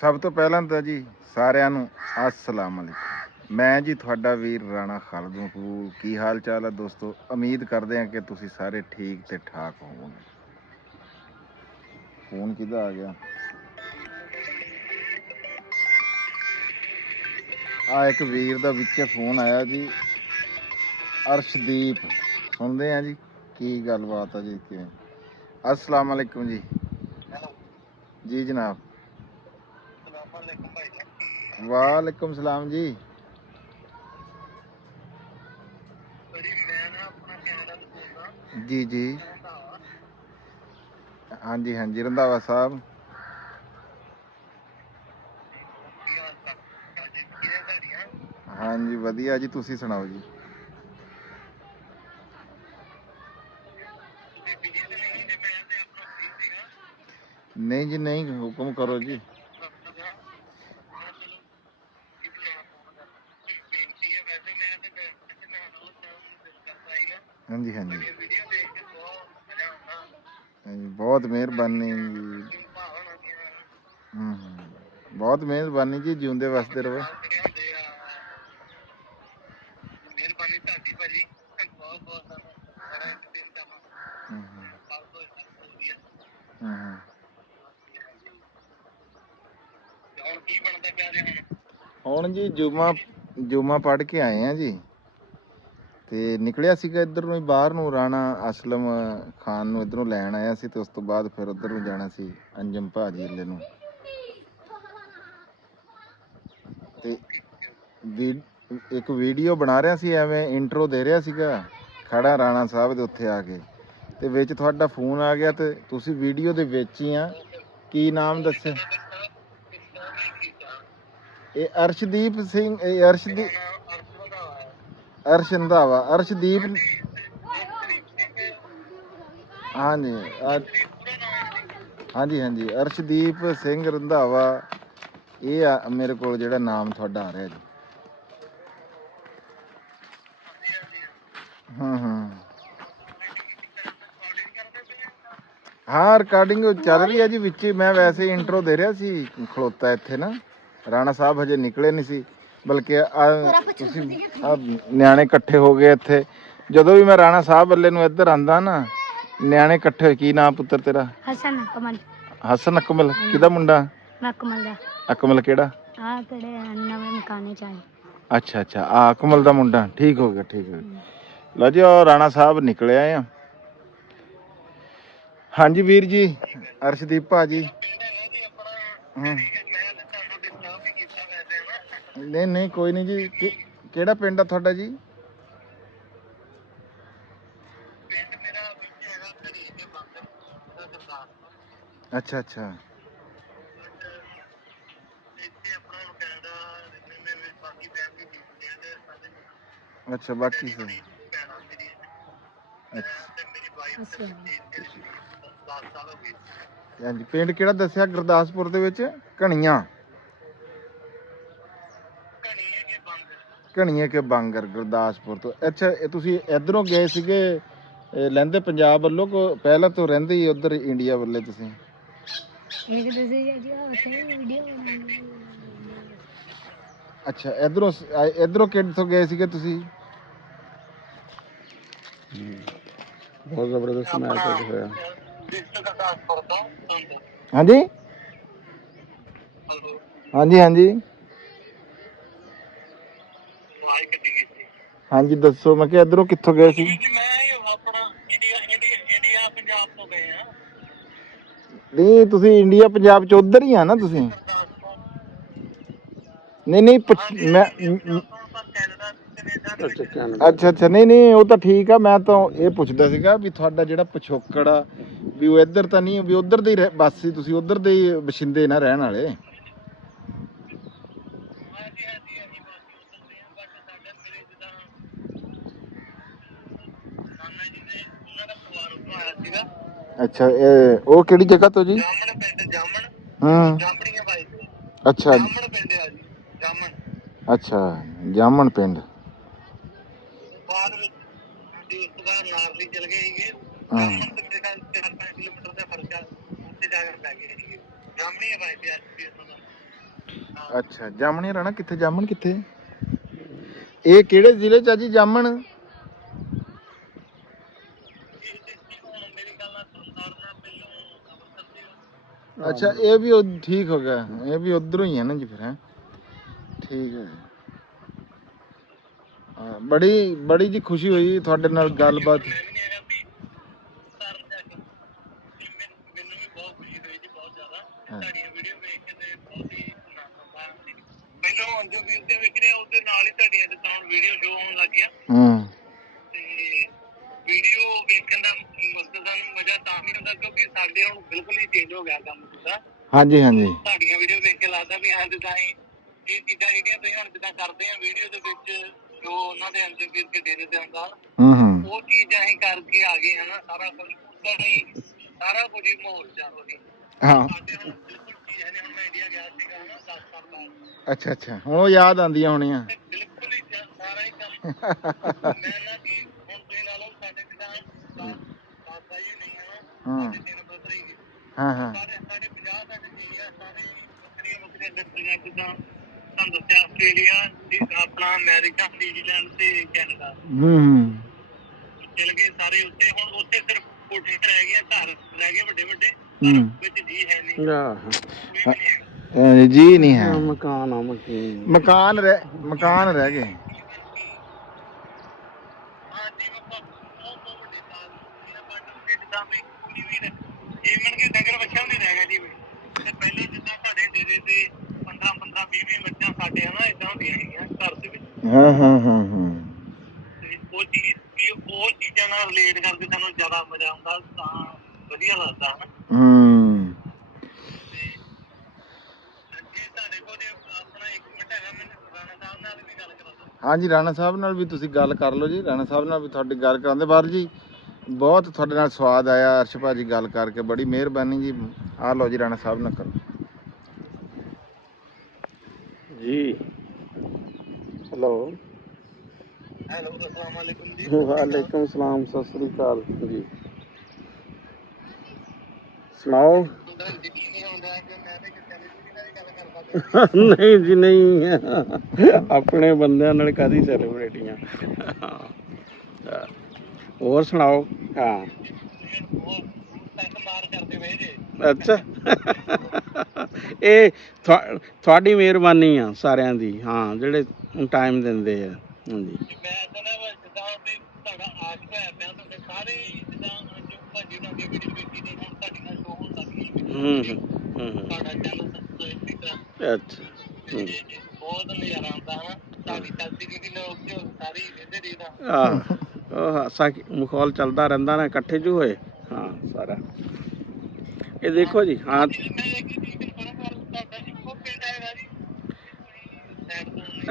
ਸਭ ਤੋਂ ਪਹਿਲਾਂ ਤਾਂ ਜੀ ਸਾਰਿਆਂ ਨੂੰ अस्सलाम वालेकुम। मैं जी ਤੁਹਾਡਾ ਵੀਰ ਰਾਣਾ ਖਾਲਦ ਮਕਬੂਲ। ਕੀ ਹਾਲ ਚਾਲ ਹੈ ਦੋਸਤੋ? ਉਮੀਦ ਕਰਦੇ ਹਾਂ ਕਿ ਤੁਸੀਂ ਸਾਰੇ ਠੀਕ ਤੇ ਠਾਕ ਹੋਵੋਗੇ। ਫੋਨ ਕਿਹਦਾ ਆ ਗਿਆ? ਆ ਇੱਕ ਵੀਰ ਦਾ ਵਿੱਚ ਫੋਨ ਆਇਆ ਜੀ, ਅਰਸ਼ਦੀਪ। ਸੁਣਦੇ ਆ ਜੀ ਕੀ ਗੱਲਬਾਤ ਹੈ ਜੀ। ਕਿਵੇਂ? अस्सलाम वालेकुम जी। जी जनाब। वालेकुम सलाम जी। जी जी हाँ जी हाँ जी, रंधावा साहब। हाँ जी वधिया जी, तुसी सुनाओ जी। नहीं जी नहीं, हुक्म करो जी। हाँ जी हाँ जी, बहुत मेहरबानी जी। बहुत मेहरबानी जी, जिंदे वसदे रहो। ਹੁਣ ਜੀ ਜੁਮਾ ਪੜ੍ਹ ਕੇ ਆਏ ਆ ਜੀ, ਤੇ ਨਿਕਲਿਆ ਸੀਗਾ ਇੱਧਰ ਨੂੰ ਹੀ ਬਾਹਰ ਨੂੰ। ਰਾਣਾ ਅਸਲਮ ਖਾਨ ਨੂੰ ਇੱਧਰੋਂ ਲੈਣ ਆਇਆ ਸੀ, ਤੇ ਉਸ ਤੋਂ ਬਾਅਦ ਫਿਰ ਉੱਧਰ ਨੂੰ ਜਾਣਾ ਸੀ ਅੰਜਮ ਭਾਜੀ ਵਾਲੇ ਨੂੰ। ਤੇ ਇੱਕ ਵੀਡੀਓ ਬਣਾ ਰਿਹਾ ਸੀ, ਐਵੇਂ ਇੰਟਰੋ ਦੇ ਰਿਹਾ ਸੀਗਾ ਖੜਾ ਰਾਣਾ ਸਾਹਿਬ ਦੇ ਉੱਥੇ ਆ ਕੇ, ਤੇ ਵਿੱਚ ਤੁਹਾਡਾ ਫੋਨ ਆ ਗਿਆ, ਤੇ ਤੁਸੀਂ ਵੀਡੀਓ ਦੇ ਵਿੱਚ ਹੀ ਆ। ਕੀ ਨਾਮ ਦੱਸਿਆ? ਇਹ ਅਰਸ਼ਦੀਪ ਸਿੰਘ, ਇਹ ਅਰਸ਼ ਰੰਧਾਵਾ, ਅਰਸ਼ਦੀਪ। ਹਾਂਜੀ ਹਾਂਜੀ ਹਾਂਜੀ, ਅਰਸ਼ਦੀਪ ਸਿੰਘ ਰੰਧਾਵਾ। ਇਹ ਆ ਮੇਰੇ ਕੋਲ ਜਿਹੜਾ ਨਾਮ ਤੁਹਾਡਾ ਆ ਰਿਹਾ ਜੀ। ਹਾਂ ਰਿਕਾਰਡਿੰਗ ਚੱਲ ਰਹੀ ਹੈ ਜੀ ਵਿੱਚ। ਮੈਂ ਵੈਸੇ ਇੰਟਰੋ ਦੇ ਰਿਹਾ ਸੀ ਖਲੋਤਾ ਇੱਥੇ ਨਾ। ਰਾਣਾ ਸਾਹਿਬ ਹਜੇ ਨਿਕਲੇ ਨਹੀਂ ਸੀ, ਬਲਕਿ ਤੁਸੀਂ ਨਿਆਣੇ ਇਕੱਠੇ ਹੋ ਗਏ ਇੱਥੇ। ਜਦੋਂ ਵੀ ਮੈਂ ਰਾਣਾ ਸਾਹਿਬ ਵੱਲੇ ਨੂੰ ਇੱਧਰ ਆਂਦਾ ਨਾ, ਨਿਆਣੇ ਇਕੱਠੇ ਹੋਏ। ਕੀ ਨਾਮ ਪੁੱਤਰ ਤੇਰਾ? ਹਸਨ ਅਕਮਲ। ਹਸਨ ਅਕਮਲ ਕਿਹਦਾ ਮੁੰਡਾ? ਅਕਮਲ ਦਾ। ਅਕਮਲ ਕਿਹੜਾ? ਆ ਕਿਹੜੇ ਨਵੇਂ ਮਕਾਨੇ ਚ ਆਏ। ਅੱਛਾ ਅੱਛਾ, ਆ ਅਕਮਲ ਦਾ ਮੁੰਡਾ। ਠੀਕ ਹੋ ਗਿਆ ਠੀਕ ਹੋ ਗਿਆ। ਲਓ ਜੀ, ਉਹ ਰਾਣਾ ਸਾਹਿਬ ਨਿਕਲਿਆ ਆ। ਹਾਂਜੀ ਵੀਰ ਜੀ, ਅਰਸ਼ਦੀਪ ਭਾਜੀ। ਨਹੀਂ ਨਹੀਂ ਕੋਈ ਨਹੀਂ ਜੀ। ਕਿਹੜਾ ਪਿੰਡ ਆ ਤੁਹਾਡਾ ਜੀ? ਅੱਛਾ ਅੱਛਾ ਅੱਛਾ, ਬਾਕੀ ਸਹੀ। ਹਾਂਜੀ, ਪਿੰਡ ਕਿਹੜਾ ਦੱਸਿਆ ਗੁਰਦਾਸਪੁਰ ਦੇ ਵਿੱਚ? ਘਣੀਆਂ। ਘਣੀਏ ਕੇ ਬਾਂਗਰ, ਗੁਰਦਾਸਪੁਰ ਤੋਂ। ਅੱਛਾ, ਇਹ ਤੁਸੀਂ ਇੱਧਰੋਂ ਗਏ ਸੀਗੇ ਲਹਿੰਦੇ ਪੰਜਾਬ ਵੱਲੋਂ, ਪਹਿਲਾਂ ਤੋਂ ਰਹਿੰਦੇ ਹੀ ਉੱਧਰ ਇੰਡੀਆ ਵੱਲੇ ਤੁਸੀਂ? ਅੱਛਾ, ਇੱਧਰੋਂ ਕਿੱਥੋਂ ਗਏ ਸੀਗੇ ਤੁਸੀਂ? ਬਹੁਤ ਜ਼ਬਰਦਸਤ ਮੈਚ ਹੋਇਆ। ਹਾਂਜੀ ਹਾਂਜੀ ਹਾਂਜੀ ਹਾਂਜੀ, ਦੱਸੋ। ਮੈਂ ਕਿਹਾ ਇੱਧਰੋਂ ਕਿੱਥੋਂ ਗਏ ਸੀ? ਨਹੀਂ, ਤੁਸੀਂ ਇੰਡੀਆ ਪੰਜਾਬ ਚ ਉੱਧਰ ਹੀ ਆ ਨਾ ਤੁਸੀਂ? ਨਹੀਂ ਨਹੀਂ ਮੈਂ ਅੱਛਾ ਅੱਛਾ, ਨਹੀਂ ਨਹੀਂ ਉਹ ਤਾਂ ਠੀਕ ਆ। ਮੈਂ ਤਾਂ ਇਹ ਪੁੱਛਦਾ ਸੀਗਾ ਵੀ ਤੁਹਾਡਾ ਜਿਹੜਾ ਪਿਛੋਕੜ ਆ, ਵੀ ਉਹ ਇੱਧਰ ਤਾਂ ਨਹੀਂ, ਵੀ ਉੱਧਰ ਦੇ ਹੀ ਬਸ ਸੀ, ਤੁਸੀਂ ਉੱਧਰ ਦੇ ਹੀ ਵਸਿੰਦੇ ਨਾ ਰਹਿਣ ਵਾਲੇ? ਅੱਛਾ, ਉਹ ਕਿਹੜੀ ਜਗ੍ਹਾ ਤੋਂ ਜੀ? ਹੂੰ, ਅੱਛਾ ਅੱਛਾ, ਜਾਮਣ ਪਿੰਡ। ਅੱਛਾ ਜਾਮਣੀ ਰਾਣਾ ਕਿੱਥੇ? ਜਾਮਣ ਕਿੱਥੇ? ਇਹ ਕਿਹੜੇ ਜ਼ਿਲ੍ਹੇ ਚ ਆ ਜੀ ਜਾਮਣ? ਅੱਛਾ ਇਹ ਵੀ ਠੀਕ ਹੋ ਗਿਆ, ਇਹ ਵੀ ਉਧਰੋਂ ਹੀ ਹੈ ਨਾ ਜੀ ਫਿਰ ਹੈ। ਠੀਕ ਹੈ। ਹਾਂ ਬੜੀ ਬੜੀ ਜੀ ਖੁਸ਼ੀ ਹੋਈ ਤੁਹਾਡੇ ਨਾਲ ਗੱਲਬਾਤ। ਹੂੰ ਹਾਂਜੀ ਹਾਂਜੀ ਹੂੰ ਹੂੰ ਹਾਂ ਅੱਛਾ ਅੱਛਾ ਹੁਣ ਉਹ ਯਾਦ ਆਉਂਦੀਆਂ ਹੋਣੀਆਂ। ਹਾਂ ਹਾਂ ਹਾਂ ਹੂੰ ਹੂੰ ਜੀ ਨਹੀਂ ਹੈ। ਮਕਾਨ ਰਹਿ ਗਏ। ਹਾਂ ਹਾਂ ਹਾਂ ਹਾਂ ਹੂੰ ਹਾਂਜੀ ਰਾਣਾ ਸਾਹਿਬ ਨਾਲ ਵੀ ਤੁਸੀਂ ਗੱਲ ਕਰ ਲਓ ਜੀ। ਰਾਣਾ ਸਾਹਿਬ ਨਾਲ ਵੀ ਤੁਹਾਡੀ ਗੱਲ ਕਰਾਉਂਦੇ ਬਾਹਰ ਜੀ। ਬਹੁਤ ਤੁਹਾਡੇ ਨਾਲ ਸਵਾਦ ਆਇਆ ਅਰਸ਼ ਭਾਜੀ ਗੱਲ ਕਰਕੇ, ਬੜੀ ਮਿਹਰਬਾਨੀ ਜੀ। ਆ ਲਓ ਜੀ ਰਾਣਾ ਸਾਹਿਬ ਨਾਲ ਕਰੋ ਜੀ। ਹੈਲੋ ਵਾਲੇਕੁਮ ਸਲਾਮ, ਸਤਿ ਸ੍ਰੀ ਅਕਾਲ ਜੀ। ਸੁਣਾਓ। ਨਹੀਂ ਜੀ ਨਹੀਂ, ਆਪਣੇ ਬੰਦਿਆਂ ਨਾਲ ਕਾਹਦੀ ਸੈਲੀਬ੍ਰਿਟੀਆਂ। ਹੋਰ ਸੁਣਾਓ। ਹਾਂ ਅੱਛਾ ਇਹ ਤੁਹਾਡੀ ਮਿਹਰਬਾਨੀ ਆ ਸਾਰਿਆਂ ਦੀ, ਹਾਂ ਜਿਹੜੇ ਟਾਈਮ ਦਿੰਦੇ ਆ। ਹਾਂਜੀ ਹੂੰ ਹੂੰ ਅੱਛਾ ਆਹ ਉਹ ਹਾਸਾ ਮਖੌਲ ਚੱਲਦਾ ਰਹਿੰਦਾ ਨਾ, ਇਕੱਠੇ ਜੂ ਹੋਏ। ਹਾਂ ਸਾਰਾ ਇਹ ਦੇਖੋ ਜੀ। ਹਾਂ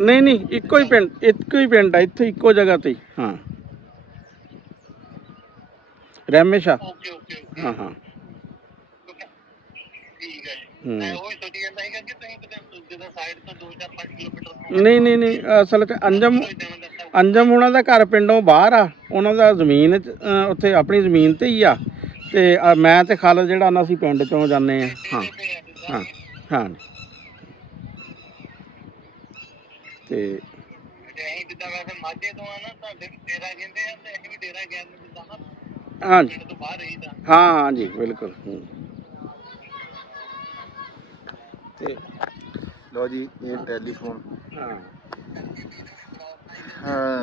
ਨਹੀਂ ਨਹੀਂ ਇੱਕੋ ਹੀ ਪਿੰਡ, ਇੱਕੋ ਹੀ ਪਿੰਡ ਆ ਇੱਥੇ, ਇੱਕੋ ਜਗ੍ਹਾ ਤੇ। ਹਾਂ ਰੈਮੇਸ਼ਾ। ਹਾਂ ਹਾਂ ਨਹੀਂ ਨਹੀਂ ਨਹੀਂ ਅਸਲ 'ਚ ਅੰਜਮ ਉਹਨਾਂ ਦਾ ਘਰ ਪਿੰਡੋਂ ਬਾਹਰ ਆ। ਉਹਨਾਂ ਦਾ ਜ਼ਮੀਨ ਉੱਥੇ ਆਪਣੀ ਜ਼ਮੀਨ ਤੇ ਹੀ ਆ। ਤੇ ਮੈਂ ਤੇ ਖਾਲਦ ਜਿਹੜਾ ਨਾ ਅਸੀਂ ਪਿੰਡ ਚੋਂ ਜਾਂਦੇ ਆ। ਹਾਂ ਹਾਂ ਹਾਂ ਤੇ ਹਾਂਜੀ ਹਾਂ ਹਾਂ ਜੀ ਬਿਲਕੁਲ। ਤੇ ਲਓ ਜੀ ਇਹ ਟੈਲੀਫੋਨ। ਹਾਂ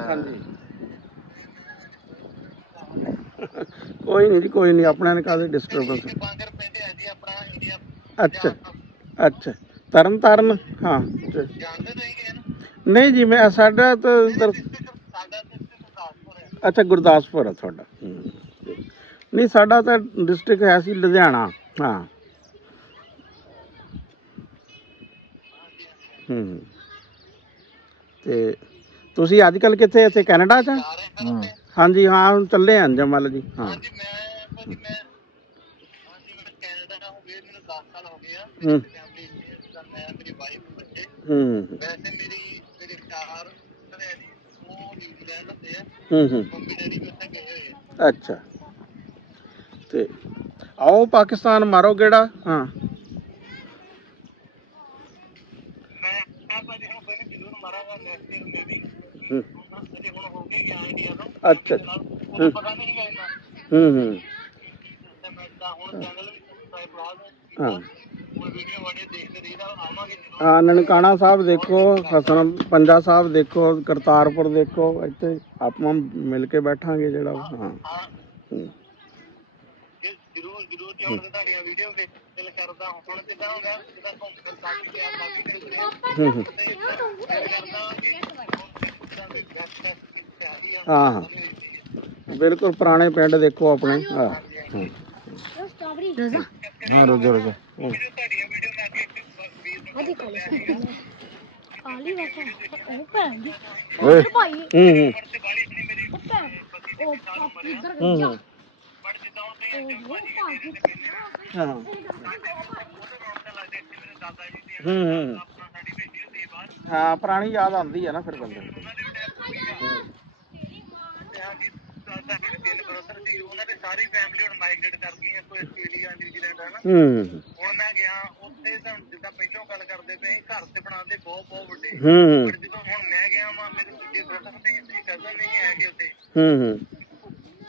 ਹਾਂ ਕੋਈ ਨਹੀਂ ਜੀ ਕੋਈ ਨਹੀਂ, ਆਪਣਿਆਂ ਨੇ ਕਾਹਦੀ ਡਿਸਟਰਬੈਂਸ। ਅੱਛਾ ਅੱਛਾ ਤਰਨ ਤਾਰਨ। ਹਾਂ ਨਹੀਂ ਜੀ ਮੈਂ ਸਾਡਾ ਤਾਂ ਅੱਛਾ ਗੁਰਦਾਸਪੁਰ ਆ ਤੁਹਾਡਾ। ਨਹੀਂ ਸਾਡਾ ਤਾਂ ਡਿਸਟ੍ਰਿਕਟ ਹੈ ਸੀ ਲੁਧਿਆਣਾ। ਹਾਂ ਹੂੰ ਤੇ ਤੁਸੀਂ ਅੱਜ ਕੱਲ੍ਹ ਕਿੱਥੇ? ਇੱਥੇ ਕੈਨੇਡਾ 'ਚ? ਹਾਂਜੀ ਹਾਂ ਹੁਣ ਚੱਲੇ ਆ ਅੰਜਮ ਵੱਲ ਜੀ। ਹਾਂ ਹੂੰ ਹੂੰ ਹੂੰ ਹੂੰ ਅੱਛਾ ਤੇ ਆਓ ਪਾਕਿਸਤਾਨ ਮਾਰੋ ਗੇੜਾ। ਹਾਂ ਅੱਛਾ ਹੂੰ ਹੂੰ ਹਾਂ ਹਾਂ ਨਨਕਾਣਾ ਸਾਹਿਬ ਦੇਖੋ, ਹਸਨ ਪੰਜਾ ਸਾਹਿਬ ਦੇਖੋ, ਕਰਤਾਰਪੁਰ ਦੇਖੋ, ਇੱਥੇ ਆਪਾਂ ਮਿਲ ਕੇ ਬੈਠਾਂਗੇ ਜਿਹੜਾ ਹਾਂ ਹਾਂ ਬਿਲਕੁਲ ਪੁਰਾਣੇ ਪਿੰਡ ਦੇਖੋ ਆਪਣੇ ਹਾਂ ਹਾਂ ਰੋਜ਼ਾ ਰੋਜ਼ਾ ਓਏ ਹਾਂ ਪੁਰਾਣੀ ਯਾਦ ਆਉਂਦੀ ਹੈ ਨਾ ਫਿਰ ਬੰਦੇ ਨੂੰ ਹੁਣ ਮੈਂ ਗਿਆ ਉੱਥੇ ਤਾਂ ਜਿੱਦਾਂ ਪਹਿਲਾਂ ਗੱਲ ਕਰਦੇ ਪਏ ਘਰ ਤੇ ਬਣਾਉਂਦੇ ਬਹੁਤ ਬਹੁਤ ਵੱਡੇ ਪਰ ਜਦੋਂ ਹੁਣ ਮੈਂ ਗਿਆ ਵਾਂ ਮੇਰੇ ਦੂਜੇ ਬ੍ਰਦਰ ਨਹੀਂ ਸੀ ਕਜ਼ਨ ਨਹੀਂ ਹੈ ਕਿ ਉੱਥੇ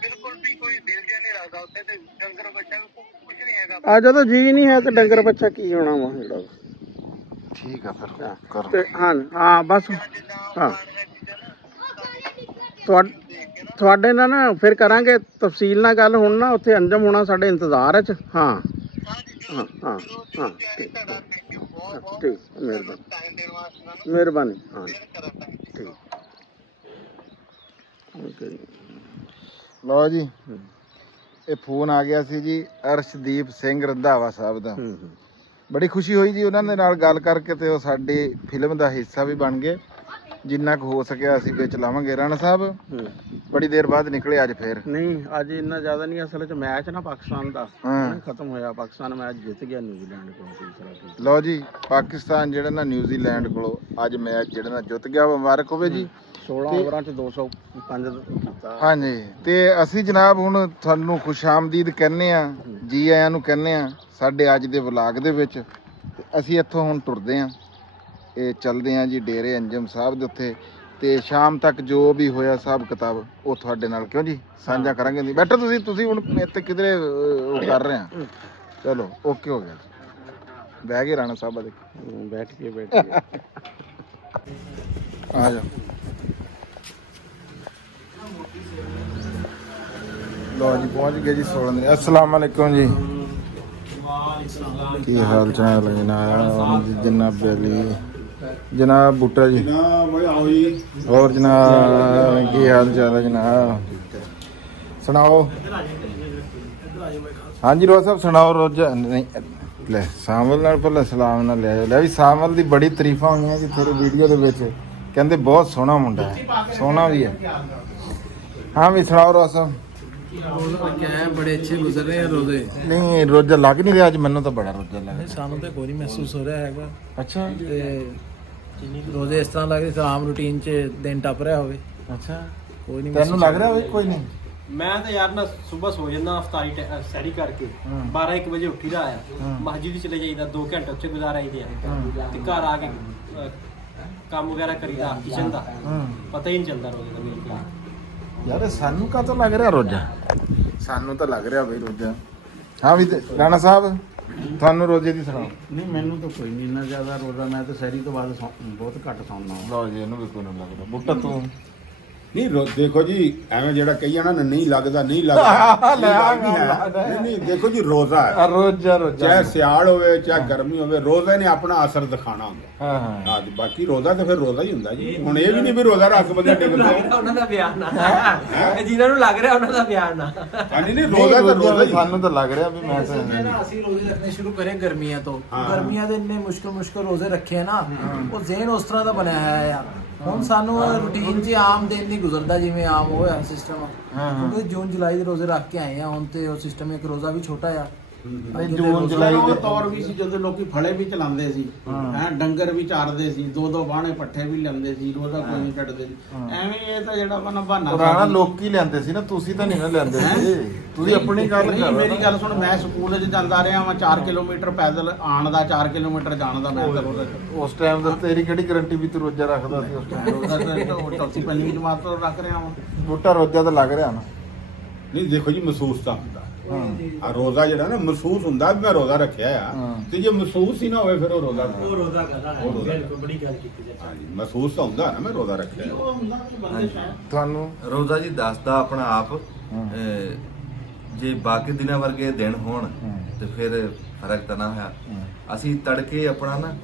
ਬਿਲਕੁਲ ਵੀ ਕੋਈ ਦਿਲ ਜਿਹਾ ਨਹੀਂ ਲੱਗਦਾ ਉੱਥੇ ਤੇ ਡੰਗਰ ਬੱਚਾ ਵੀ ਕੁਝ ਨਹੀਂ ਹੈਗਾ ਆ ਜਦੋਂ ਜੀ ਨਹੀਂ ਹੈ ਤੇ ਡੰਗਰ ਬੱਚਾ ਕੀ ਹੋਣਾ ਵਾ ਜਿਹੜਾ ਠੀਕ ਆ ਫਿਰ ਕਰ ਤੇ ਹਾਂ ਬਸ ਹਾਂ ਤੁਹਾਡੇ ਨਾਲ ਨਾ ਫਿਰ ਕਰਾਂਗੇ ਤਫਸੀਲ ਨਾਲ ਗੱਲ। ਹੁਣ ਨਾ ਉੱਥੇ ਅੰਜਮ ਹੋਣਾ ਸਾਡੇ ਇੰਤਜ਼ਾਰ 'ਚ ਹਾਂ ਹਾਂ ਹਾਂ ਹਾਂ ਠੀਕ ਮਿਹਰਬਾਨੀ ਹਾਂ ਠੀਕ ਓਕੇ ਲਓ ਜੀ ਇਹ ਫੋਨ ਆ ਗਿਆ ਸੀ ਜੀ ਅਰਸ਼ਦੀਪ ਸਿੰਘ ਰੰਧਾਵਾ ਸਾਹਿਬ ਦਾ। ਬੜੀ ਖੁਸ਼ੀ ਹੋਈ ਜੀ ਉਹਨਾਂ ਦੇ ਨਾਲ ਗੱਲ ਕਰਕੇ ਤੇ ਉਹ ਸਾਡੀ ਫਿਲਮ ਦਾ ਹਿੱਸਾ ਵੀ ਬਣ ਗਏ। ਜਿੰਨਾ ਕੁ ਹੋ ਸਕਿਆ ਅਸੀਂ ਵਿੱਚ ਲਾਵਾਂਗੇ। ਰਾਣਾ ਸਾਹਿਬ ਬੜੀ ਦੇਰ ਬਾਅਦ ਨਿਕਲੇ ਅੱਜ ਫੇਰ। ਨਹੀਂ ਅੱਜ ਇੰਨਾ ਜ਼ਿਆਦਾ ਨਹੀਂ, ਅਸਲ 'ਚ ਮੈਚ ਨਾ ਪਾਕਿਸਤਾਨ ਦਾ ਖਤਮ ਹੋਇਆ। ਪਾਕਿਸਤਾਨ ਮੈਚ ਜਿੱਤ ਗਿਆ ਨਿਊਜ਼ੀਲੈਂਡ ਕੋਲ। ਲਓ ਜੀ ਪਾਕਿਸਤਾਨ ਜਿਹੜਾ ਨਾ ਨਿਊਜ਼ੀਲੈਂਡ ਕੋਲੋਂ ਅੱਜ ਮੈਚ ਜਿਹੜਾ ਨਾ ਜਿੱਤ ਗਿਆ, ਮੁਬਾਰਕ ਹੋਵੇ ਜੀ। 16 ਓਵਰਾਂ 'ਚ 205 ਕੀਤਾ। ਹਾਂਜੀ ਤੇ ਅਸੀਂ ਜਨਾਬ ਹੁਣ ਤੁਹਾਨੂੰ ਖੁਸ਼ ਆਮਦੀਦ ਕਹਿੰਦੇ ਆ, ਜੀ ਆਇਆਂ ਨੂੰ ਕਹਿੰਦੇ ਆ ਸਾਡੇ ਅੱਜ ਦੇ ਵਲਾਗ ਦੇ ਵਿੱਚ। ਤੇ ਅਸੀਂ ਇੱਥੋਂ ਹੁਣ ਟੁਰਦੇ ਆ, ਇਹ ਚੱਲਦੇ ਆ ਜੀ ਡੇਰੇ ਅੰਜਮ ਸਾਹਿਬ ਦੇ ਉੱਤੇ। ਤੇ ਸ਼ਾਮ ਤੱਕ ਜੋ ਵੀ ਹੋਇਆ ਹਿਸਾਬ ਕਿਤਾਬ ਉਹ ਤੁਹਾਡੇ ਨਾਲ ਕਿਉਂ ਜੀ ਸਾਂਝਾ ਕਰਾਂਗੇ। ਬੈਠੋ ਤੁਸੀਂ ਹੁਣ ਇੱਥੇ ਕਿਧਰੇ ਉਹ ਕਰ ਰਹੇ ਆ। ਚਲੋ ਓਕੇ ਹੋ ਗਿਆ, ਬਹਿ ਗਏ ਰਾਣਾ ਸਾਹਿਬ ਦੇ ਬੈਠ ਕੇ ਆ ਜਾਓ। ਲੋ ਜੀ ਪਹੁੰਚ ਗਏ ਜੀ 16 अस्सलाम वालेकुम जी। ਕੀ ਹਾਲ ਚਾਲ ਹੈ ਜਨਾਬ? ਜਨਾਬ ਅਲੀ जनाब बूटा जी और जनाब की हाल चाल है जनाब? सुनाओ। हाँ जी रोज साहब सुनाओ। रोज नहीं ले सामल नाल पहले सलाम ना ले भी सामल दी बड़ी तारीफां होईयां कि तेरी वीडियो दे विच कहंदे बहुत सोहना मुंडा है, सोहना भी है। हाँ भी सुनाओ रोज साहब। बड़े अच्छे गुजर रहे हैं रोजे। नहीं रोजा लग नहीं रहा अज, मैनू तो बड़ा रोजा लग रहा। सानू तो कोई नहीं महसूस हो रहा है। अच्छा रोजे इस तरह लग रहे आम रूटीन च दिन टप रहा हो। अच्छा कोई नहीं तेनू लग रहा है कोई नहीं। मैं तो यार ना सुबह सो जाना अफतारी सैरी करके 12-1 बजे उठी रहा है, मस्जिद चले जाइदा 2 घंटे उत्थे गुजारा ही ते घर आके काम वगैरह करीदा किचन दा, पता ही नहीं चलता रोजे का बिल्कुल। यार सानू का तो लग रहा रोजा, सानू तो लग रहा भाई रोजा। हाँ भी राणा साहब ਤੁਹਾਨੂੰ ਰੋਜ਼ੇ ਦੀ ਸੁਣਾਓ। ਨਹੀਂ ਮੈਨੂੰ ਤਾਂ ਕੋਈ ਨਹੀਂ ਇੰਨਾ ਜ਼ਿਆਦਾ ਰੋਜ਼ਾ, ਮੈਂ ਤਾਂ ਸੈਰੀ ਤੋਂ ਬਾਅਦ ਬਹੁਤ ਘੱਟ ਸੌਂਦਾ। ਲਓ ਜੀ ਇਹਨੂੰ ਵੀ ਕੋਈ ਨਹੀਂ ਲੱਗਦਾ। ਬੁੱਟਾ ਤੂੰ ਨਹੀਂ ਦੇਖੋ ਜੀ ਐਵੇਂ ਜਿਹੜਾ ਕਹੀ ਨਾ ਨਹੀਂ ਲੱਗਦਾ ਨਹੀਂ ਲੱਗਦਾ ਨਹੀਂ ਦੇਖੋ ਜੀ ਰੋਜ਼ਾ ਹੈ, ਰੋਜ਼ਾ ਚਾਹੇ ਸਿਆਲ ਹੋਵੇ ਚਾਹੇ ਗਰਮੀ ਹੋਵੇ, ਰੋਜ਼ੇ ਨੇ ਆਪਣਾ ਅਸਰ ਦਿਖਾਣਾ ਹੁੰਦਾ। ਹਾਂ ਹਾਂ ਬਾਕੀ ਰੋਜ਼ਾ ਤੇ ਫਿਰ ਰੋਜ਼ਾ ਹੀ ਹੁੰਦਾ ਜੀ। ਹੁਣ ਇਹ ਵੀ ਨਹੀਂ ਵੀ ਰੋਜ਼ਾ ਰੱਖ ਬੰਦੇ ਡਿੱਗਦਾ ਉਹਨਾਂ ਦਾ ਬਿਆਨ ਨਾ ਜਿਹਨਾਂ ਨੂੰ ਲੱਗ ਰਿਹਾ ਉਹਨਾਂ ਦਾ ਬਿਆਨ ਨਾ। ਨਹੀਂ ਰੋਜ਼ਾ ਤਾਂ ਰੋਜ਼ਾ ਹੀ। ਸਾਨੂੰ ਤਾਂ ਲੱਗ ਰਿਹਾ ਵੀ ਮੈਂ ਤਾਂ ਅਸੀਂ ਰੋਜ਼ੇ ਰੱਖਣੇ ਸ਼ੁਰੂ ਕਰੇ ਗਰਮੀਆਂ ਤੋਂ। ਗਰਮੀਆਂ ਦੇ ਇੰਨੇ ਮੁਸ਼ਕਲ ਰੋਜ਼ੇ ਰੱਖੇ ਨਾ, ਉਹ ਜ਼ੇਨ ਉਸ ਤਰ੍ਹਾਂ ਦਾ ਬਣਿਆ ਹੋਇਆ ਆ। ਹੁਣ ਸਾਨੂੰ ਰੂਟੀਨ 'ਚ ਆਮ ਦਿਨ ਨਹੀਂ ਗੁਜ਼ਰਦਾ ਜਿਵੇਂ ਆਮ ਹੋਇਆ ਸਿਸਟਮ। ਕਿਉਂਕਿ ਜੂਨ ਜੁਲਾਈ ਦੇ ਰੋਜ਼ੇ ਰੱਖ ਕੇ ਆਏ ਆ ਹੁਣ, ਤੇ ਉਹ ਸਿਸਟਮ ਇੱਕ ਰੋਜ਼ਾ ਵੀ ਛੋਟਾ ਆ ਨਹੀਂ ਜੂਨ ਜੁਲਾਈ ਉਹ ਦੇ ਤੌਰ ਵੀ ਸੀ ਜਦੋਂ ਲੋਕੀ ਫਲੇ ਵੀ ਚਲਾਉਂਦੇ ਸੀ ਹੈ, ਡੰਗਰ ਵੀ ਚਾਰਦੇ ਸੀ, 2-2 ਬਾਣੇ ਪੱਠੇ ਵੀ ਲੈਂਦੇ ਸੀ, ਰੋਜ਼ਾ ਕੋਈ ਨਹੀਂ ਕੱਢਦੇ ਸੀ। ਐਵੇਂ ਇਹ ਤਾਂ ਜਿਹੜਾ ਵਾ ਨਾ ਬਹਾਨਾ ਪੁਰਾਣਾ ਲੋਕੀ ਲੈਂਦੇ ਸੀ ਨਾ, ਤੁਸੀਂ ਤਾਂ ਨਹੀਂ ਨਾ ਲੈਂਦੇ ਸੀ। ਤੁਸੀਂ ਆਪਣੀ ਗੱਲ ਨਹੀਂ, ਕਰ ਰਹੇ ਮੇਰੀ ਗੱਲ ਸੁਣ, ਮੈਂ ਸਕੂਲ 'ਚ ਜਾਂਦਾ ਰਿਹਾ ਵਾਂ 4 ਕਿਲੋਮੀਟਰ ਪੈਦਲ ਆਉਣ ਦਾ, 4 ਕਿਲੋਮੀਟਰ ਜਾਣ ਦਾ। ਮੈਂ ਤਾਂ ਰੋਜ਼ਾ ਉਸ ਟਾਈਮ ਦਾ ਤੇਰੀ ਕਿਹੜੀ ਗਾਰੰਟੀ ਵੀ ਤੂੰ ਰੋਜ਼ਾ ਰੱਖਦਾ ਸੀ ਉਸ ਟਾਈਮ? ਚੌਥੀ ਪੰਜਵੀਂ ਜਮਾਤ ਤੋਂ ਰੱਖ ਰਿਹਾ ਵਾਂ। ਬੂਟਾ ਰੋਜ਼ਾ ਤਾਂ ਲੱਗ ਰਿਹਾ ਨਾ। ਨਹੀਂ ਦੇਖੋ ਜੀ, ਮਹਿਸੂਸ ਤਾਂ ਹੁੰਦਾ ਆ ਰੋਜ਼ਾ ਜਿਹੜਾ ਨਾ ਮਹਿਸੂਸ ਹੁੰਦਾ ਵੀ ਮੈਂ ਰੋਜ਼ਾ ਰੱਖਿਆ ਆ, ਤੇ ਜੇ ਮਹਿਸੂਸ ਹੀ ਨਾ ਹੋਵੇ ਫਿਰ ਉਹ ਰੋਜ਼ਾ ਕਰਦਾ ਹੈ, ਬਿਲਕੁਲ ਬੜੀ ਗੱਲ ਕੀਤੀ ਜੀ। ਹਾਂਜੀ, ਮਹਿਸੂਸ ਤਾਂ ਹੁੰਦਾ ਨਾ ਮੈਂ ਰੋਜ਼ਾ ਰੱਖਿਆ। ਉਹ ਹੁੰਦਾ ਕਿ ਬੰਦੇ ਸ਼ਾਇਦ ਤੁਹਾਨੂੰ ਰੋਜ਼ਾ ਜੀ ਦੱਸਦਾ ਆਪਣਾ ਆਪ ਜੇ ਬਾਕੀ ਦਿਨਾਂ ਵਰਗੇ ਦਿਨ ਹੋਣ ਤੇ ਫਿਰ ਫਰਕ ਤਾਂ ਨਾ ਹੋਇਆ। ਅਸੀਂ ਤੜਕੇ ਆਪਣਾ ਨਾ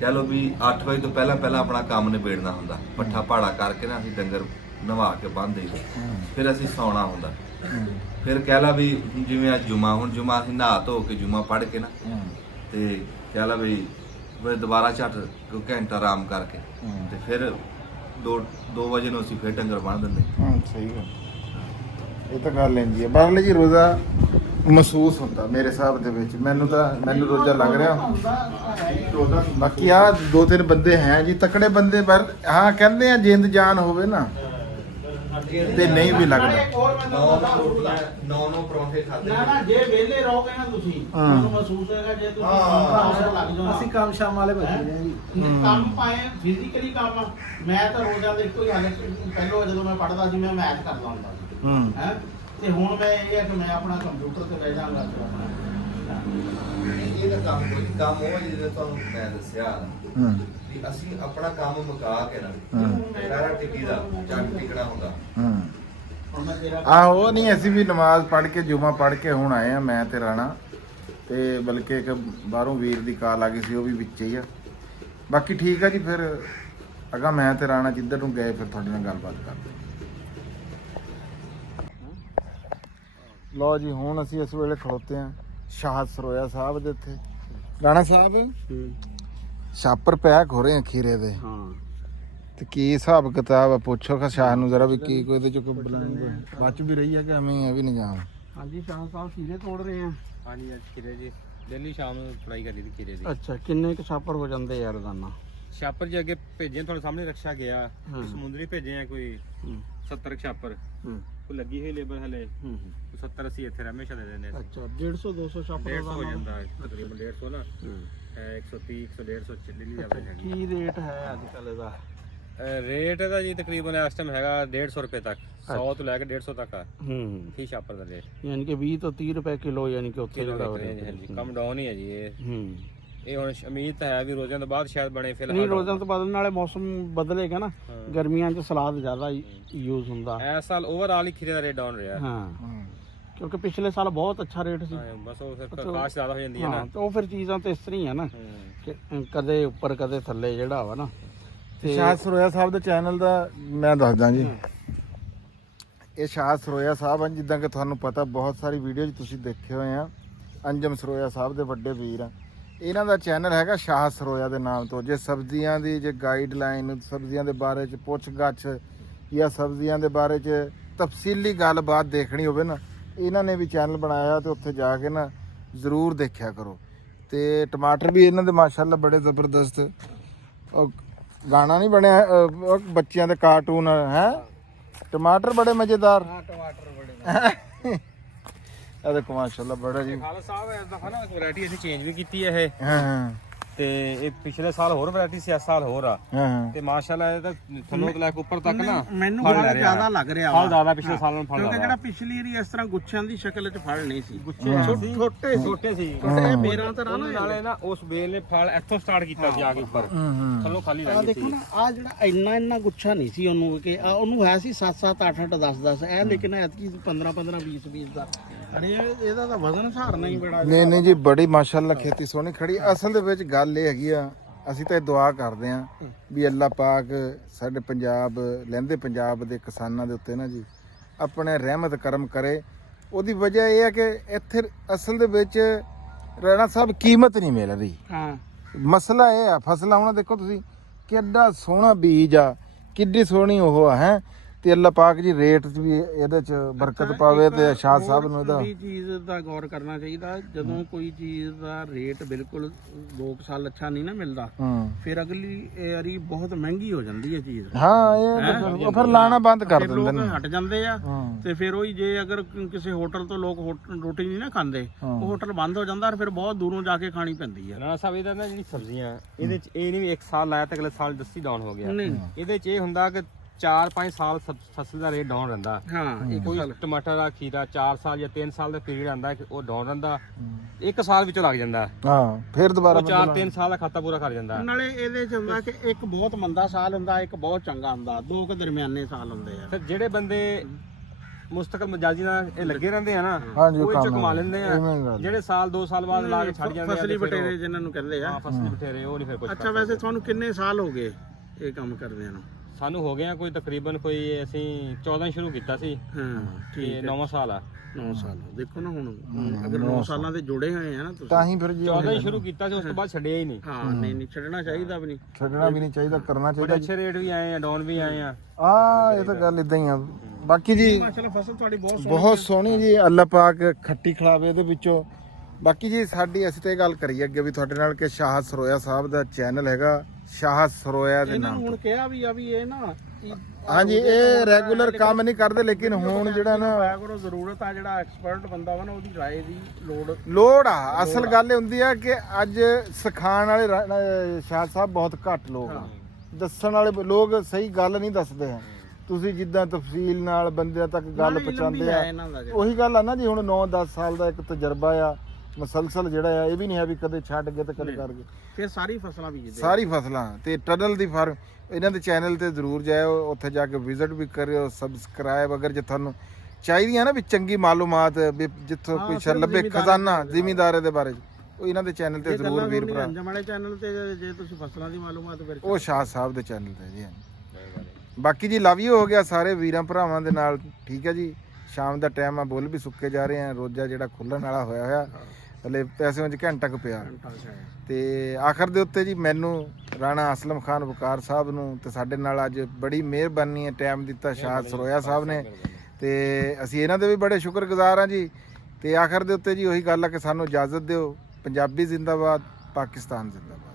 ਕਹਿ ਲਓ ਵੀ 8 ਵਜੇ ਤੋਂ ਪਹਿਲਾਂ ਪਹਿਲਾਂ ਆਪਣਾ ਕੰਮ ਨਿਬੇੜਨਾ ਹੁੰਦਾ, ਪੱਠਾ ਪਹਾੜਾ ਕਰਕੇ ਨਾ ਅਸੀਂ ਡੰਗਰ ਨਵਾ ਕੇ ਬੰਨ੍ਹ ਦੇਈਦੇ, ਫਿਰ ਅਸੀਂ ਸੌਣਾ ਹੁੰਦਾ। ਫਿਰ ਕਹਿ ਲਾ ਵੀ ਜਿਵੇਂ ਅੱਜ ਜੁਮਾ, ਹੁਣ ਜੁਮਾ ਅਸੀਂ ਨਹਾ ਧੋ ਕੇ ਜੁਮਾ ਪੜ੍ਹ ਕੇ ਨਾ ਤੇ ਕਹਿ ਲਾ ਵੀ ਫਿਰ ਦੁਬਾਰਾ ਝੱਟ ਕੋਈ ਘੰਟਾ ਆਰਾਮ ਕਰਕੇ ਤੇ ਫਿਰ 2 ਵਜੇ ਨੂੰ ਅਸੀਂ ਫਿਰ ਡੰਗਰ ਬੰਨ੍ਹ ਦਿੰਦੇ। ਸਹੀ ਗੱਲ, ਇਹ ਤਾਂ ਗੱਲ ਲੈਂਦੀ ਹੈ। ਬਾਹਰਲੇ ਜੀ ਰੋਜ਼ਾ ਮਹਿਸੂਸ ਹੁੰਦਾ ਮੇਰੇ ਹਿਸਾਬ ਦੇ ਵਿੱਚ। ਮੈਨੂੰ ਰੋਜ਼ਾ ਲੱਗ ਰਿਹਾ। ਬਾਕੀ ਆ 2-3 ਬੰਦੇ ਹੈ ਜੀ ਤਕੜੇ ਬੰਦੇ, ਪਰ ਹਾਂ ਕਹਿੰਦੇ ਆ ਜਿੰਦ ਜਾਨ ਹੋਵੇ ਨਾ ਤੇ ਨਹੀਂ ਵੀ ਲੱਗਦਾ। 9 ਪਰੌਂਠੇ ਖਾਦੇ ਨਾ ਜੇ ਵਿਹਲੇ ਰਹੋਗੇ ਨਾ ਤੁਸੀਂ, ਤੁਹਾਨੂੰ ਮਹਿਸੂਸ ਹੋਏਗਾ ਜੇ ਤੁਸੀਂ ਕੰਮ ਲੱਗ ਜਾਓ। ਅਸੀਂ ਕੰਮ ਸ਼ਾਮ ਵਾਲੇ ਬੱਚੇ ਹਾਂ ਜੀ। ਕੰਮ ਪਾਏ ਫਿਜ਼ੀਕਲੀ ਕੰਮ। ਮੈਂ ਤਾਂ ਰੋਜ਼ਾਂ ਦੇ ਇੱਕੋ ਹੀ ਹਾਲੇ, ਪਹਿਲਾਂ ਜਦੋਂ ਮੈਂ ਪੜ੍ਹਦਾ ਸੀ ਮੈਂ ਮੈਥ ਕਰਦਾ ਹੁੰਦਾ ਸੀ ਹੈ, ਤੇ ਹੁਣ ਮੈਂ ਇਹ ਹੈ ਕਿ ਮੈਂ ਆਪਣਾ ਕੰਪਿਊਟਰ ਤੇ ਬਹਿ ਜਾਵਾਂਗਾ ਤੇ ਆਪਣਾ ਇਹ ਤਾਂ ਕੰਮ ਉਹ ਹੈ ਜਿਹਦੇ ਤੁਹਾਨੂੰ ਮੈਂ ਦੱਸਿਆ ਵੀ ਅਸੀਂ ਆਪਣਾ ਕੰਮ ਮੁਕਾ ਕੇ ਨਾ ਸਾਰਾ ਟਿੱਕੀ ਦਾ ਚੱਕ ਟਿਕਣਾ ਹੁੰਦਾ। ਹੁਣ ਮੈਂ ਤੇਰਾ ਆਹੋ ਨਹੀਂ, ਅਸੀਂ ਵੀ ਨਮਾਜ਼ ਪੜ੍ਹ ਕੇ ਜੁਮਾ ਪੜ੍ਹ ਕੇ ਹੁਣ ਆਏ ਆ, ਮੈਂ ਤੇ ਰਾਣਾ, ਤੇ ਬਲਕਿ ਇੱਕ ਬਾਹਰੋਂ ਵੀਰ ਦੀ ਕਾਲ ਆ ਗਈ ਸੀ, ਉਹ ਵੀ ਵਿੱਚ ਹੀ ਆ। ਬਾਕੀ ਠੀਕ ਆ ਜੀ, ਫਿਰ ਅਗਾ ਮੈਂ ਤੇ ਰਾਣਾ ਜਿੱਧਰ ਨੂੰ ਗਏ ਫਿਰ ਤੁਹਾਡੇ ਨਾਲ ਗੱਲਬਾਤ ਕਰਦੇ। ਲਓ ਜੀ, ਹੁਣ ਅਸੀਂ ਇਸ ਵੇਲੇ ਖਲੋਤੇ ਆ ਸ਼ਾਹਦ ਸਰੋਇਆ ਸਾਹਿਬ ਦੇ ਇੱਥੇ। ਰਾਣਾ ਸਾਹਿਬ ਛਾਪਰ ਪੈਕ ਹੋ ਰਹੇ ਆ ਖੀਰੇ ਦੇ, ਹਾਂ ਤੇ ਕੀ ਹਿਸਾਬ ਕਿਤਾਬ ਆ? ਪੁੱਛੋ ਖਾ ਸ਼ਾਹ ਨੂੰ ਜ਼ਰਾ ਵੀ ਕੀ ਕੋਈ ਇਹਦੇ ਚ ਕੋਈ ਬਲਾਂਗ ਬਚ ਵੀ ਰਹੀ ਹੈ ਕਿ ਐਵੇਂ ਇਹ ਵੀ ਨਹੀਂ ਜਾਣ। ਹਾਂਜੀ ਸ਼ਾਹ ਸਾਹਿਬ ਖੀਰੇ ਤੋੜ ਰਹੇ ਆ। ਹਾਂਜੀ ਅੱਜ ਖੀਰੇ ਜੀ ਡੇਲੀ ਸ਼ਾਮ ਨੂੰ ਫਰਾਈ ਕਰੀ ਦੀ ਖੀਰੇ ਦੀ। ਅੱਛਾ, ਕਿੰਨੇ ਕੁ ਛਾਪਰ ਹੋ ਜਾਂਦੇ ਯਾਰ ਰੋਜ਼ਾਨਾ? ਛਾਪਰ ਜੀ ਅੱਗੇ ਭੇਜੇ ਤੁਹਾਡੇ ਸਾਹਮਣੇ ਰਕਸ਼ਾ ਗਿਆ, ਸਮੁੰਦਰੀ ਭੇਜੇ ਆ ਕੋਈ 70 ਛਾਪਰ, ਕੋਈ ਲੱਗੀ ਹੋਈ ਲੇਬਰ ਹਲੇ 70-80 ਇੱਥੇ ਰਮੇਸ਼ਾ ਦੇ ਦਿੰਦੇ ਆ। ਅੱਛਾ, 150-200 ਛਾਪਰ 150 ਹੋ ਜਾਂਦਾ ਹੈ, ਤਕਰੀਬਨ 150 ਨਾ 130-150 ਚੱਲੀ ਜਾਂਦੇ ਨੇ। ਕੀ ਰੇਟ ਹੈ ਅੱਜ ਕੱਲ ਇਹਦਾ? ਰੇਟ ਇਹਦਾ ਜੀ ਤਕਰੀਬਨ ਇਸ ਟਾਈਮ ਹੈਗਾ 150 ਰੁਪਏ ਤੱਕ, 100 ਤੋਂ ਲੈ ਕੇ 150 ਤੱਕ ਆ ਠੀਕ ਛਾਪਰ ਦਾ ਰੇਟ। ਯਾਨੀ ਕਿ 20 ਤੋਂ 30 ਰੁਪਏ ਕਿਲੋ, ਯਾਨੀ ਕਿ ਉੱਥੇ ਕਿਲੋ ਜਿਹੜਾ ਹਾਂਜੀ ਕੰਮ ਡਾਊਨ ਹੀ ਹੈ ਜੀ ਇਹ ਹੁਣ ਉਮੀਦ ਤਾਂ ਹੈ ਵੀ ਰੋਜ਼ਾਂ ਤੋਂ ਬਾਅਦ ਸ਼ਾਇਦ ਬਣੇ। ਫਿਲਹਾਲ ਨਹੀਂ, ਰੋਜ਼ਾਂ ਤੋਂ ਬਦਲਣ ਨਾਲੇ ਮੌਸਮ ਬਦਲੇਗਾ ਨਾ, ਗਰਮੀਆਂ 'ਚ ਸਲਾਦ ਜ਼ਿਆਦਾ ਯੂਜ਼ ਹੁੰਦਾ। ਇਸ ਸਾਲ ਓਵਰਆਲ ਹੀ ਖੀਰੇ ਦਾ ਰੇਟ ਡਾਊਨ ਰਿਹਾ। ਹਾਂ, ਕਿਉਂਕਿ ਪਿਛਲੇ ਸਾਲ ਬਹੁਤ ਅੱਛਾ ਰੇਟ ਸੀ। ਬਸ ਉਹ ਫਿਰ ਪ੍ਰਕਾਸ਼ ਜ਼ਿਆਦਾ ਹੋ ਜਾਂਦੀ ਹੈ ਨਾ, ਤੇ ਉਹ ਫਿਰ ਚੀਜ਼ਾਂ ਤੇ ਇਸ ਤਰ੍ਹਾਂ ਹੀ ਆ ਨਾ, ਕਿ ਕਦੇ ਉੱਪਰ ਕਦੇ ਥੱਲੇ ਜਿਹੜਾ ਵਾ ਨਾ। ਤੇ ਸ਼ਾਹ ਸਰੋਇਆ ਸਾਹਿਬ ਦੇ ਚੈਨਲ ਦਾ ਮੈਂ ਦੱਸਦਾ ਜੀ, ਇਹ ਸ਼ਾਹ ਸਰੋਇਆ ਸਾਹਿਬ ਹਨ, ਜਿੱਦਾਂ ਕਿ ਤੁਹਾਨੂੰ ਪਤਾ ਬਹੁਤ ਸਾਰੀ ਵੀਡੀਓ 'ਚ ਤੁਸੀਂ ਦੇਖੇ ਹੋਏ ਆ। ਅੰਜਮ ਸਰੋਇਆ ਸਾਹਿਬ ਦੇ ਵੱਡੇ ਵੀਰ ਆ। ਇਹਨਾਂ ਦਾ ਚੈਨਲ ਹੈਗਾ ਸ਼ਾਹ ਸਰੋਇਆ ਦੇ ਨਾਮ ਤੋਂ। ਜੇ ਸਬਜ਼ੀਆਂ ਦੀ ਜੇ ਗਾਈਡਲਾਈਨ, ਸਬਜ਼ੀਆਂ ਦੇ ਬਾਰੇ 'ਚ ਪੁੱਛ ਗੱਛ ਜਾਂ ਸਬਜ਼ੀਆਂ ਦੇ ਬਾਰੇ 'ਚ ਤਫਸੀਲੀ ਗੱਲਬਾਤ ਦੇਖਣੀ ਹੋਵੇ ਨਾ, ਇਹਨਾਂ ਨੇ ਵੀ ਚੈਨਲ ਬਣਾਇਆ, ਤੇ ਉੱਥੇ ਜਾ ਕੇ ਨਾ ਜ਼ਰੂਰ ਦੇਖਿਆ ਕਰੋ। ਤੇ ਟਮਾਟਰ ਵੀ ਇਹਨਾਂ ਦੇ ਮਾਸ਼ਾਅੱਲਾ ਬੜੇ ਜ਼ਬਰਦਸਤ, ਉਹ ਗਾਣਾ ਨਹੀਂ ਬਣਿਆ ਉਹ ਬੱਚਿਆਂ ਦੇ ਕਾਰਟੂਨ ਹੈ, ਟਮਾਟਰ ਬੜੇ ਮਜ਼ੇਦਾਰ। ਟਮਾਟਰ ਬੜੇ ਇਹ ਦੇਖੋ ਮਾਸ਼ਾਅੱਲਾ ਬੜਾ ਜੀ। ਖਾਲਸਾ ਸਾਹਿਬ ਇਸ ਦਫਾ ਨਾ ਵੈਰਾਈਟੀ ਅਸੀਂ ਚੇਂਜ ਵੀ ਕੀਤੀ ਹੈ ਇਹ, ਹਾਂ ਤੇ ਇਹ ਪਿਛਲੇ ਸਾਲ ਹੋਰ ਵੈਰਾਈਟੀ ਸੀ, ਇਸ ਸਾਲ ਹੋਰ ਆ। ਹਾਂ ਤੇ ਮਾਸ਼ਾਅੱਲਾ ਇਹ ਤਾਂ ਥੱਲੋਂ ਤੋਂ ਲੈ ਕੇ ਉੱਪਰ ਤੱਕ ਨਾ ਮੈਨੂੰ ਫਲ ਲੈ ਬੜਾ ਰਿਹਾ। ਜ਼ਿਆਦਾ ਲੱਗ ਰਿਹਾ ਫਲ ਜ਼ਿਆਦਾ ਪਿਛਲੇ ਸਾਲ ਨਾਲੋਂ ਫਲ ਕਿਉਂਕਿ ਜ਼ਿਆਦਾ। ਜਿਹੜਾ ਪਿਛਲੀ ਵਾਰੀ ਇਸ ਤਰ੍ਹਾਂ ਗੁੱਛਿਆਂ ਦੀ ਸ਼ਕਲ 'ਚ ਫਲ ਨਹੀਂ ਸੀ, ਛੋਟੇ ਛੋਟੇ ਸੀ ਇਹ ਮੇਰਾ ਤਾਂ ਉਹਨਾਂ ਨਾਲੇ ਨਾ ਉਸ ਬੇਲ ਨੇ ਫਲ ਇੱਥੋਂ ਸਟਾਰਟ ਕੀਤਾ ਸੀ ਆ ਕੇ ਉੱਪਰ, ਥੱਲੋਂ ਖਾਲੀ ਰਹਿ ਗਈ ਦੇਖੋ ਸੀ। ਨਾ, ਆ ਜਿਹੜਾ ਇੰਨਾ ਗੁੱਛਾ ਨਹੀਂ ਸੀ ਉਹਨੂੰ, ਕਿ ਉਹਨੂੰ ਹੈ ਸੀ 7-7 8-8 10-10 ਇਹ, ਲੇਕਿਨ ਐਤਕੀ 15-15 20-20 ਦਾ। ਅਰੇ ਇਹਦਾ ਤਾਂ ਵਜ਼ਨ ਸਹਾਰਨਾ ਹੀ ਬੜਾ। ਨਹੀਂ ਜੀ, ਬੜੀ ਮਾਸ਼ਾਅੱਲਾ ਖੇਤੀ ਸੋਹਣੀ ਖੜੀ। ਅਸਲ ਦੇ ਵਿੱਚ ਗੱਲ ਇਹ ਹੈਗੀ ਆ, ਅਸੀਂ ਤਾਂ ਇਹ ਦੁਆ ਕਰਦੇ ਆਂ ਵੀ ਅੱਲਾਹ ਪਾਕ ਸਾਡੇ ਪੰਜਾਬ, ਲਹਿੰਦੇ ਪੰਜਾਬ ਦੇ ਕਿਸਾਨਾਂ ਦੇ ਉੱਤੇ ਨਾ ਜੀ ਆਪਣੇ ਰਹਿਮਤ ਕਰਮ ਕਰੇ। ਉਹਦੀ ਵਜ੍ਹਾ ਇਹ ਹੈ ਕਿ ਇੱਥੇ ਅਸਲ ਦੇ ਵਿੱਚ ਰਾਣਾ ਸਾਹਿਬ ਕੀਮਤ ਨਹੀਂ ਮਿਲ ਰਹੀ। ਹਾਂ, ਮਸਲਾ ਇਹ ਆ, ਫਸਲਾਂ ਹੁਣ ਦੇਖੋ ਤੁਸੀਂ ਕਿੱਡਾ ਸੋਹਣਾ ਬੀਜ ਆ, ਕਿੱਡੀ ਸੋਹਣੀ ਉਹ ਆ ਹੈ, ਤੇ ਅੱਲਾ ਪਾਕ ਜੀ ਰੇਟ 'ਚ ਵੀ ਇਹਦੇ 'ਚ ਬਰਕਤ ਪਾਵੇ ਤੇ ਸ਼ਾਹ ਸਾਹਿਬ ਨੂੰ ਇਹਦਾ ਵੀ ਚੀਜ਼ ਦਾ ਗੌਰ ਕਰਨਾ ਚਾਹੀਦਾ। ਜਦੋਂ ਕੋਈ ਚੀਜ਼ ਦਾ ਰੇਟ ਬਿਲਕੁਲ 2 ਸਾਲ ਅੱਛਾ ਨਹੀਂ ਨਾ ਮਿਲਦਾ, ਫਿਰ ਅਗਲੀ ਵਾਰੀ ਬਹੁਤ ਮਹਿੰਗੀ ਹੋ ਜਾਂਦੀ ਹੈ ਚੀਜ਼। ਹਾਂ ਇਹ ਉਹ ਫਿਰ ਲਾਣਾ ਬੰਦ ਕਰ ਫਿਰ ਦਿੰਦੇ ਲੋਕ ਨੇ। ਹਟ ਜਾਂਦੇ ਆ ਤੇ ਫਿਰ ਉਹੀ ਜੇ ਅਗਰ ਕਿਸੇ ਹੋਟਲ ਤੋਂ ਲੋਕ ਰੋਟੀ ਨਹੀਂ ਨਾ ਖਾਂਦੇ, ਉਹ ਹੋਟਲ ਬੰਦ ਹੋ ਜਾਂਦਾ, ਫਿਰ ਬਹੁਤ ਦੂਰੋਂ ਜਾ ਕੇ ਖਾਣੀ ਪੈਂਦੀ ਆ। ਰਾਣਾ ਸਾਹਿਬ ਇਹਦਾ ਨਾ ਜਿਹੜੀ ਸਬਜ਼ੀਆਂ ਇਹਦੇ ਚ ਇਹ ਨਹੀਂ ਵੀ 1 ਸਾਲ ਲਾਇਆ ਤੇ ਅਗਲੇ ਸਾਲ ਜੱਸੀ ਡਾਊਨ ਹੋ ਗਿਆ। ਇਹਦੇ ਚ ਇਹ ਹੁੰਦਾ ਕਿ 4-5 ਸਾਲ ਫਸਲ ਦਾ ਰੇਟ ਡਾਊਨ ਰਹਿੰਦਾ। ਹਾਂ, ਕੋਈ ਟਮਾਟਰ ਦਾ ਖੀਰਾ 4 ਸਾਲ ਜਾਂ 3 ਸਾਲ ਦਾ ਪੀਰੀਅਡ ਆਂਦਾ ਉਹ ਡਾਊਨ ਰਹਿੰਦਾ, 1 ਸਾਲ ਵਿੱਚੋਂ ਲੱਗ ਜਾਂਦਾ। ਹਾਂ ਫਿਰ ਦੁਬਾਰਾ 4-3 ਸਾਲ ਦਾ ਖਾਤਾ ਪੂਰਾ ਕਰ ਜਾਂਦਾ। ਨਾਲੇ ਇਹਦੇ ਚ ਹੁੰਦਾ ਕਿ ਇੱਕ ਬਹੁਤ ਮੰਦਾ ਸਾਲ ਹੁੰਦਾ, ਇੱਕ ਬਹੁਤ ਚੰਗਾ ਹੁੰਦਾ, 2 ਕੁ ਦਰਮਿਆਨੇ ਸਾਲ ਹੁੰਦੇ ਆ। ਫਿਰ ਜਿਹੜੇ ਬੰਦੇ ਮੁਸਤਕਲ ਮਜਾਜੀ ਨਾਲ ਇਹ ਲੱਗੇ ਰਹਿੰਦੇ ਆ ਨਾ, ਹਾਂਜੀ, ਉਹ ਕੰਮ ਚ ਕਮਾ ਲੈਂਦੇ ਆ। ਇਵੇਂ ਗੱਲ। ਜਿਹੜੇ ਸਾਲ 2 ਸਾਲ ਬਾਅਦ ਲਾ ਕੇ ਛੱਡ ਜਾਂਦੇ ਆ ਫਸਲੀ ਤੇ ਫਿਰ ਬਟੇਰੇ ਜਿਨ੍ਹਾਂ ਨੂੰ ਕਹਿੰਦੇ ਆ। ਹਾਂ ਫਸਲੀ ਬਟੇਰੇ ਉਹ ਨਹੀਂ ਫਿਰ ਕੁਝ। ਅੱਛਾ, ਵੈਸੇ ਤੁਹਾਨੂੰ ਕਿੰਨੇ ਸਾਲ ਹੋ ਗਏ ਇਹ ਕੰਮ ਕਰਦਿਆਂ ਨੂੰ? ਸਾਨੂੰ ਹੋ ਗਿਆ ਕੋਈ ਤਕਰੀਬਨ ਕੋਈ ਅਸੀਂ 14 ਸ਼ੁਰੂ ਕੀਤਾ ਸੀ ਹਾਂ, ਤੇ ਠੀਕ ਹੈ। 9ਵਾਂ ਸਾਲ ਆ। 9 ਸਾਲ ਦੇਖੋ ਨਾ, ਹੁਣ ਅਗਰ 9 ਸਾਲਾਂ ਦੇ ਜੁੜੇ ਹੋਏ ਆ ਨਾ ਤੁਸੀਂ, ਤਾਂ ਹੀ ਫਿਰ ਜੀ 14 ਹੀ ਸ਼ੁਰੂ ਕੀਤਾ ਸੀ, ਉਸ ਤੋਂ ਬਾਅਦ ਛੱਡਿਆ ਹੀ ਨਹੀਂ। ਹਾਂ ਨਹੀਂ ਨਹੀਂ ਛੱਡਣਾ ਚਾਹੀਦਾ ਵੀ ਨਹੀਂ। ਛੱਡਣਾ ਵੀ ਨਹੀਂ ਚਾਹੀਦਾ, ਕਰਨਾ ਬੜੇ ਚਾਹੀਦਾ। ਅੱਛੇ ਰੇਟ ਵੀ ਆਏ ਆ, ਡਾਊਨ ਵੀ ਆਏ ਆ। ਇਹ ਤਾਂ ਗੱਲ ਇਦਾਂ ਹੀ ਆ। ਬਾਕੀ ਜੀ ਮਾਸ਼ਾਅੱਲਾ ਫਸਲ ਤੁਹਾਡੀ ਬਹੁਤ ਬਹੁਤ ਸੋਹਣੀ ਜੀ, ਅੱਲਾ ਪਾਕ ਖੱਟੀ ਖਿਲਾਵੇ ਇਹਦੇ ਵਿੱਚੋਂ। ਬਾਕੀ ਜੀ ਸਾਡੀ ਅਸੀਂ ਤੇ ਇਹ ਗੱਲ ਕਰੀਏ ਅੱਗੇ ਵੀ ਤੁਹਾਡੇ ਨਾਲ ਕਿ ਸ਼ਾਹ ਸਰੋਇਆ ਸਾਹਿਬ ਦਾ ਚੈਨਲ ਹੈਗਾ, ਸ਼ਾਹ ਸਰੋਇਆ ਦੇ ਇਹਨਾਂ ਨਾਮ ਨੂੰ ਹੁਣ ਕਿਹਾ ਵੀ ਆ ਵੀ ਇਹ ਨਾ ਹਾਂਜੀ ਇਹ ਰੈਗੂਲਰ ਕੰਮ ਨਹੀਂ ਕਰਦੇ, ਲੇਕਿਨ ਹੁਣ ਜਿਹੜਾ ਨਾ ਪਾਇਆ ਕਰੋ, ਜ਼ਰੂਰਤ ਆ ਜਿਹੜਾ ਐਕਸਪਰਟ ਬੰਦਾ ਵਾ ਨਾ ਉਹਦੀ ਰਾਏ ਦੀ ਲੋੜ ਆ। ਅਸਲ ਗੱਲ ਇਹ ਹੁੰਦੀ ਆ ਕਿ ਅੱਜ ਸਿਖਾਉਣ ਵਾਲੇ ਸ਼ਾਹ ਸਾਹਿਬ ਬਹੁਤ ਘੱਟ ਲੋਕ ਆ, ਦੱਸਣ ਵਾਲੇ ਲੋਕ ਸਹੀ ਗੱਲ ਨਹੀਂ ਦੱਸਦੇ ਆ। ਤੁਸੀਂ ਜਿੱਦਾਂ ਤਫਸੀਲ ਨਾਲ ਬੰਦਿਆਂ ਤੱਕ ਗੱਲ ਪਹੁੰਚਾਉਂਦੇ ਆ, ਇਹਨਾਂ ਦਾ ਉਹੀ ਗੱਲ ਆ ਨਾ ਜੀ। ਹੁਣ 9-10 ਸਾਲ ਦਾ ਇੱਕ ਤਜਰਬਾ ਆ ਮਸਲਸਲ ਜਿਹੜਾ ਆ, ਇਹ ਵੀ ਨਹੀਂ ਹੈ ਵੀ ਕਦੇ ਛੱਡ ਗਏ ਤੇ ਕਦੇ ਕਰ ਗਏ। ਫਿਰ ਸਾਰੀ ਫਸਲਾਂ ਬੀਜਦੇ ਸਾਰੀ ਫਸਲਾਂ ਤੇ ਟਨਲ ਦੀ ਫਾਰਮ ਇਹਨਾਂ ਦੇ ਚੈਨਲ ਤੇ ਜ਼ਰੂਰ ਜਾਇਓ, ਉੱਥੇ ਜਾ ਕੇ ਵਿਜ਼ਿਟ ਵੀ ਕਰਿਓ, ਸਬਸਕ੍ਰਾਈਬ। ਅਗਰ ਜੇ ਤੁਹਾਨੂੰ ਚਾਹੀਦੀਆਂ ਨਾ ਵੀ ਚੰਗੀ ਮਾਲੂਮਾਤ ਵੀ ਜਿੱਥੋਂ ਕੋਈ ਲੱਭੇ ਖਜ਼ਾਨਾ ਜ਼ਿਮੀਂਦਾਰੇ ਦੇ ਬਾਰੇ, ਉਹ ਇਹਨਾਂ ਦੇ ਚੈਨਲ ਤੇ ਜ਼ਰੂਰ ਵੀਰ ਭਰਾ। ਅੰਜਮ ਵਾਲੇ ਚੈਨਲ ਤੇ ਜੇ ਤੁਸੀਂ ਫਸਲਾਂ ਦੀ ਮਾਲੂਮਾਤ ਫਿਰ ਉਹ ਸ਼ਾਹ ਸਾਹਿਬ ਦੇ ਚੈਨਲ ਤੇ ਜੀ। ਬਾਕੀ ਜੀ ਲਵ ਯੂ ਹੋ ਗਿਆ ਸਾਰੇ ਵੀਰਾਂ ਭਰਾਵਾਂ ਦੇ ਨਾਲ, ਠੀਕ ਹੈ ਜੀ। ਸ਼ਾਮ ਦਾ ਟਾਈਮ ਆ, ਬੁੱਲ ਵੀ ਸੁੱਕੇ ਜਾ ਰਹੇ ਆ, ਰੋਜ਼ਾ ਜਿਹੜਾ ਖੁੱਲਣ ਵਾਲਾ ਹੋਇਆ ਹਲੇ ਪੈਸੇ ਵਿੱਚ ਘੰਟਾ ਕੁ ਪਿਆ। ਤੇ ਆਖਰ ਦੇ ਉੱਤੇ ਜੀ ਮੈਨੂੰ ਰਾਣਾ ਅਸਲਮ ਖਾਨ ਵਕਾਰ ਸਾਹਿਬ ਨੂੰ ਤੇ ਸਾਡੇ ਨਾਲ ਅੱਜ ਬੜੀ ਮਿਹਰਬਾਨੀ ਹੈ, ਟਾਈਮ ਦਿੱਤਾ ਸ਼ਾਹ ਸਰੋਇਆ ਸਾਹਿਬ ਨੇ, ਤੇ ਅਸੀਂ ਇਹਨਾਂ ਦੇ ਵੀ ਬੜੇ ਸ਼ੁਕਰਗੁਜ਼ਾਰ ਹਾਂ ਜੀ। ਤੇ ਆਖਰ ਦੇ ਉੱਤੇ ਜੀ ਉਹੀ ਗੱਲ ਆ ਕਿ ਸਾਨੂੰ ਇਜਾਜ਼ਤ ਦਿਓ। ਪੰਜਾਬੀ ਜ਼ਿੰਦਾਬਾਦ, ਪਾਕਿਸਤਾਨ ਜ਼ਿੰਦਾਬਾਦ।